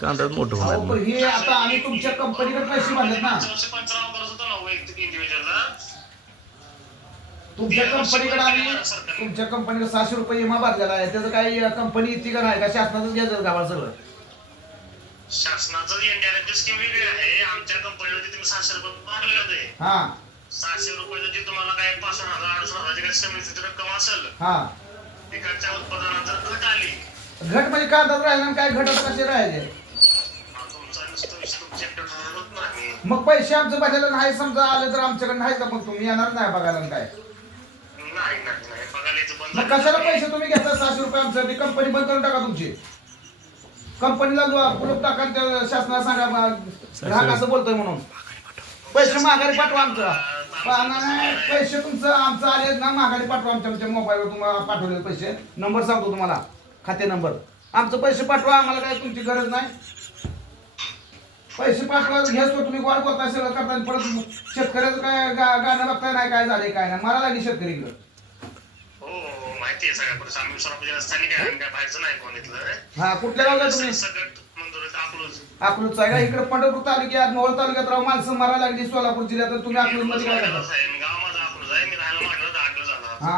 कांदाच मोठं अहो होणार पण हे आता आम्ही तुमच्या कंपनीकडे पैसे भरलेत ना. तुमच्या कंपनीकडे आम्ही तुमच्या कंपनीला 600 रुपये विमा भरलेला आहे. त्याचं काही कंपनी येते का नाही का शासनाचंच घ्यायचं गावाला सगळं? शासनाचं इनडायरेक्ट स्कीम वेगळी आहे. आमच्या कंपनीमध्ये तुम्ही 600 रुपये भरले होते. हा 600 रुपये जे तुम्हाला काही 65,000 68,000 काही समितीची रक्कम असेल, हा पिकाच्या उत्पादनात जर घट आली, घट म्हणजे कांदाच राहिला आणि काय घट आता कसे राहिले? तुमचा नुसतं तुमच्या होत नाही. मग पैसे आमचं भरलेलं नाही समजा आले तर आमच्याकडे नाही का मग तुम्ही येणार नाही बघायला आणि काय? नाही नाही नाही बघायला इथं बंद मग कशाला पैसे तुम्ही घेता 600 रुपये आमचं? ती कंपनी बंद करून टाका तुमची. कंपनीला कुलूप टाका आणि त्या शासनाला सांगा ग्राहक असं बोलतोय म्हणून. पैसे माघारी पाठवा आमचं. नाही पैसे तुमचं आमचं आले ना माघारी पाठवा. आमच्या मोबाईलवर तुम्हाला पाठवलेले पैसे नंबर सांगतो तुम्हाला, खाते नंबर. आमचं पैसे पाठवा, आम्हाला काय तुमची गरज नाही. पैसे पाठवा घेतो तुम्ही गोड बोलताय सगळं करताय. परत शेतकऱ्याचं काय गाणं बघताय नाही काय झाले काय नाही. मला लागली शेतकरी इकडं. हो माहिती आहे सगळ्या परिस्थिती. आम्ही सोलापूर स्थानिक आहे, आम्ही काय बाहेरचं नाही कोण इथलं. हा कुठल्या गावाला तुम्ही? सगळं मंजूर अकलूज. अकलूजचा आहे का? इकडे पंढरपूर तालुक्यात मोहोळ तालुक्यात राव माणसं मारायला लागली सोलापूर जिल्ह्यात. तुम्ही अकलूज मध्ये काय करता? गाव माझा अकलूज आहे. मी राहायला मागं 8 दिवस झाला. हा